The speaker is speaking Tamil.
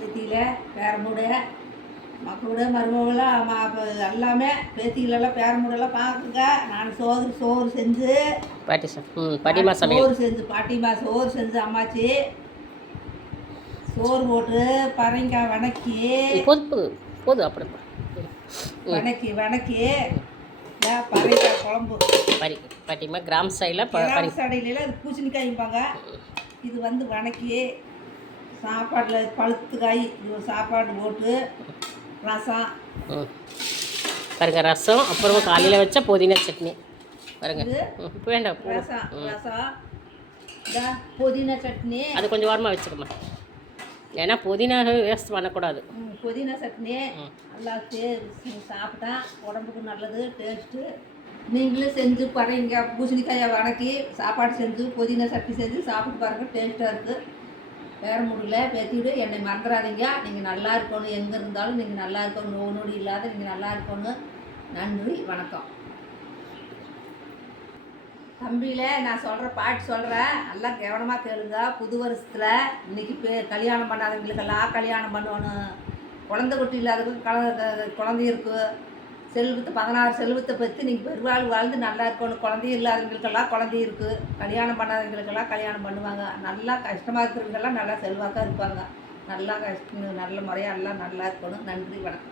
பேத்தியில் பேரமூட மக்களோட மருமகளாம் எல்லாமே பேத்திகளெல்லாம் பேரமூடெல்லாம் பார்க்குங்க. நான் சோறு செஞ்சு பாட்டிமா சோறு செஞ்சு பாட்டிமா சோறு செஞ்சு அம்மாச்சி சோறு போட்டு பரங்காய் வணக்கி போதும் அப்படி வணக்கி பரங்காய் குழம்பு பாட்டிமா கிராம ஸ்டைலில் ஸ்டைலில் அது பூசணிக்காய்ப்பாங்க. இது வந்து வணக்கி சாப்பாட்டில் பழுத்து காய் இது சாப்பாடு போட்டு ரசம் பாருங்க. ரசம் அப்புறமா காலையில் வச்ச புதினா சட்னி பாருங்க. வேண்டாம் ரசம் புதினா சட்னி அது கொஞ்சம் வாரமாக வச்சுக்கோமா, ஏன்னா புதினா வேஸ்ட் பண்ணக்கூடாது. புதினா சட்னி நல்லா சாப்பிட்டா உடம்புக்கு நல்லது, டேஸ்ட்டு. நீங்களும் செஞ்சு பாருங்க. பூசணிக்காயை வணக்கி சாப்பாடு செஞ்சு புதினா சட்னி செஞ்சு சாப்பிட்டு பாருங்கள், டேஸ்ட்டாக இருக்குது. வேறு முடியல பேத்திவிடு. என்னை மறந்துடாதீங்க. நீங்கள் நல்லா இருக்கணும், எங்கே இருந்தாலும் நீங்கள் நல்லா இருக்கணும், நோய் நொடி இல்லாத நீங்கள் நல்லா இருக்கணும். நன்றி, வணக்கம். தம்பியில் நான் சொல்கிற பாட்டு சொல்கிறேன், நல்லா கவனமாக கேளுங்க. புது வருஷத்தில் இன்றைக்கி கல்யாணம் பண்ணாதவங்களுக்கெல்லாம் கல்யாணம் பண்ணணும். குழந்தை குட்டி இல்லாதவங்களுக்கு குழந்தை இருக்குது. 16 செல்வத்தை பற்றி நீங்கள் பெருவாள் வாழ்ந்து நல்லா இருக்கணும். குழந்தையும் இல்லாதவங்களுக்கெல்லாம் குழந்தை இருக்குது. கல்யாணம் பண்ணாதவங்களுக்கெல்லாம் கல்யாணம் பண்ணுவாங்க. நல்லா கஷ்டமாக இருக்கிறவங்கெல்லாம் நல்லா செல்வாக்காக இருப்பாங்க. நல்லா நல்ல முறையாக எல்லாம் நல்லா இருக்கணும். நன்றி, வணக்கம்.